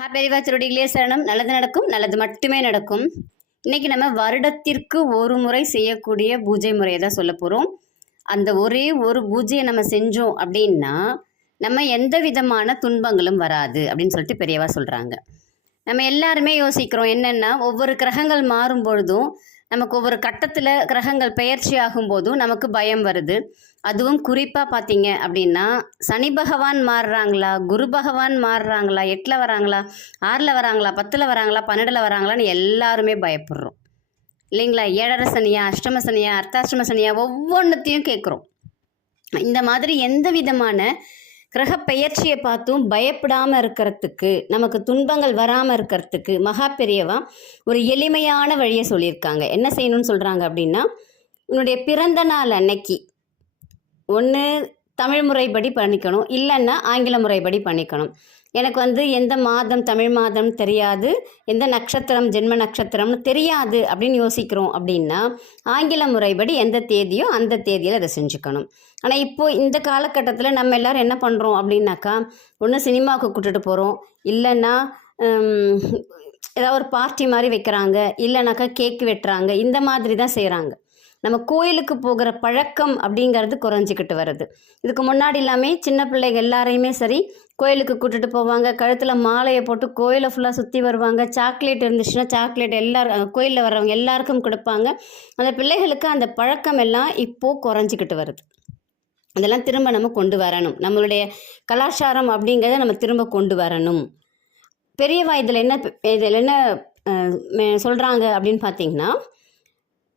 பெரியவா திருடிகளே சரணம். நல்லது நடக்கும், நல்லது மட்டுமே நடக்கும். இன்னைக்கு நம்ம வருடத்திற்கு ஒரு முறை செய்யக்கூடிய பூஜை முறையை தான் சொல்ல போகிறோம். அந்த ஒரே ஒரு பூஜையை நம்ம செஞ்சோம் அப்படின்னா நம்ம எந்த விதமான துன்பங்களும் வராது அப்படின்னு சொல்லிட்டு பெரியவா சொல்கிறாங்க. நம்ம எல்லாருமே யோசிக்கிறோம் என்னென்னா, ஒவ்வொரு கிரகங்கள் மாறும் பொழுதும் நமக்கு ஒவ்வொரு கட்டத்தில் கிரகங்கள் பெயர்ச்சி ஆகும்போதும் நமக்கு பயம் வருது. அதுவும் குறிப்பாக பார்த்தீங்க அப்படின்னா, சனி பகவான் மாறுறாங்களா, குரு பகவான் மாறுறாங்களா, 8ல் வராங்களா, 6ல் வராங்களா, 10ல் வராங்களா, 12ல் வராங்களான்னு எல்லாருமே பயப்படுறோம் இல்லைங்களா? 7.5 சனியா, அஷ்டம சனியா, அர்த்தாஷ்டம சனியா, ஒவ்வொன்றத்தையும் கேட்குறோம். இந்த மாதிரி எந்த விதமான கிரக பெயர்ச்சியை பார்த்தும் பயப்படாமல் இருக்கிறதுக்கு, நமக்கு துன்பங்கள் வராமல் இருக்கிறதுக்கு மகா பெரியவா ஒரு எளிமையான வழியை சொல்லியிருக்காங்க. என்ன செய்யணும்னு சொல்கிறாங்க அப்படின்னா, உன்னுடைய பிறந்த நாள் அன்னைக்கு ஒன்று தமிழ் முறைப்படி பண்ணிக்கணும், இல்லைன்னா ஆங்கில முறைப்படி பண்ணிக்கணும். எனக்கு எந்த மாதம் தமிழ் மாதம் தெரியாது, எந்த நட்சத்திரம் ஜென்ம நட்சத்திரம்னு தெரியாது அப்படின்னு யோசிக்கிறோம் அப்படின்னா, ஆங்கில முறைப்படி எந்த தேதியோ அந்த தேதியில் அதை செஞ்சுக்கணும். ஆனால் இப்போது இந்த காலகட்டத்தில் நம்ம எல்லோரும் என்ன பண்ணுறோம் அப்படின்னாக்கா, ஒன்று சினிமாவுக்கு கூட்டிகிட்டு போகிறோம், இல்லைன்னா ஏதாவது ஒரு பார்ட்டி மாதிரி வைக்கிறாங்க, இல்லைனாக்கா கேக்கு வெட்டுறாங்க, இந்த மாதிரி தான் செய்கிறாங்க. நம்ம கோயிலுக்கு போகிற பழக்கம் அப்படிங்கிறது குறைஞ்சிக்கிட்டு வருது. இதுக்கு முன்னாடி எல்லாமே சின்ன பிள்ளைகள் எல்லாரையுமே சரி கோயிலுக்கு கூட்டிகிட்டு போவாங்க, கழுத்தில் மாலையை போட்டு கோயிலை ஃபுல்லாக சுற்றி வருவாங்க. சாக்லேட் இருந்துச்சுன்னா சாக்லேட் எல்லாரும் கோயிலில் வர்றவங்க எல்லாருக்கும் கொடுப்பாங்க. அந்த பிள்ளைகளுக்கு அந்த பழக்கம் எல்லாம் இப்போது குறைஞ்சிக்கிட்டு வருது. அதெல்லாம் திரும்ப நம்ம கொண்டு வரணும். நம்மளுடைய கலாச்சாரம் அப்படிங்கிறத நம்ம திரும்ப கொண்டு வரணும். பெரியவா இதில் என்ன சொல்கிறாங்க அப்படின்னு பார்த்தீங்கன்னா,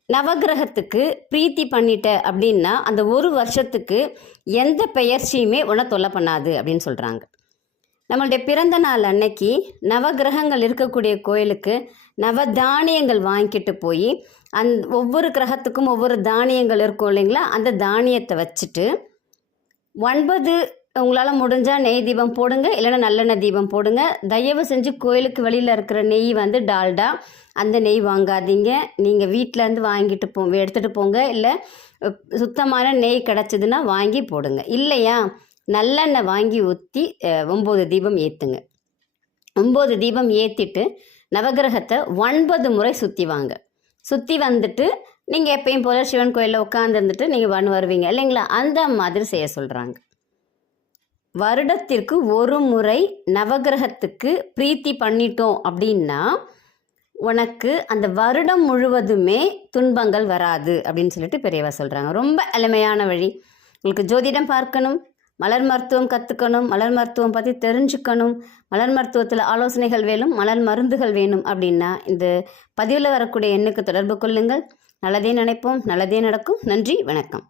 நவகிரகத்துக்கு பிரீத்தி பண்ணிட்ட அப்படின்னா அந்த ஒரு வருஷத்துக்கு எந்த பெயர்ச்சியுமே ஒன்றை தொல்லை பண்ணாது அப்படின்னு சொல்கிறாங்க. நம்மளுடைய பிறந்த நாள் அன்னைக்கு நவகிரகங்கள் இருக்கக்கூடிய கோயிலுக்கு நவதானியங்கள் வாங்கிட்டு போய் ஒவ்வொரு கிரகத்துக்கும் ஒவ்வொரு தானியங்கள் இருக்கும் இல்லைங்களா, அந்த தானியத்தை வச்சுட்டு 9 உங்களால் முடிஞ்சால் நெய் தீபம் போடுங்க, இல்லைன்னா நல்லெண்ணெய் தீபம் போடுங்க. தயவு செஞ்சு கோயிலுக்கு வெளியில் இருக்கிற நெய் டால்டா, அந்த நெய் வாங்காதீங்க. நீங்கள் வீட்டிலேருந்து எடுத்துகிட்டு போங்க. இல்லை சுத்தமான நெய் கிடச்சிதுன்னா வாங்கி போடுங்க. இல்லையா நல்லெண்ணெய் வாங்கி ஊற்றி 9 தீபம் ஏற்றுங்க. 9 தீபம் ஏற்றிட்டு நவகிரகத்தை 9 முறை சுற்றி வாங்க. சுற்றி வந்துட்டு நீங்கள் எப்பயும் போல் சிவன் கோயிலில் உட்காந்துருந்துட்டு நீங்கள் வருவீங்க இல்லைங்களா, அந்த மாதிரி செய்ய சொல்கிறாங்க. வருடத்திற்கு ஒரு முறை நவகிரகத்துக்கு பிரீத்தி பண்ணிட்டோம் அப்படின்னா உனக்கு அந்த வருடம் முழுவதுமே துன்பங்கள் வராது அப்படின்னு சொல்லிட்டு பெரியவா சொல்கிறாங்க. ரொம்ப எளிமையான வழி. உங்களுக்கு ஜோதிடம் பார்க்கணும், மலர் மருத்துவம் கற்றுக்கணும், மலர் மருத்துவம் பற்றி தெரிஞ்சுக்கணும், மலர் மருத்துவத்தில் ஆலோசனைகள் வேணும், மலர் மருந்துகள் வேணும் அப்படின்னா இந்த பதிவில் வரக்கூடிய எண்ணுக்கு தொடர்பு கொள்ளுங்கள். நல்லதே நினைப்போம், நல்லதே நடக்கும். நன்றி, வணக்கம்.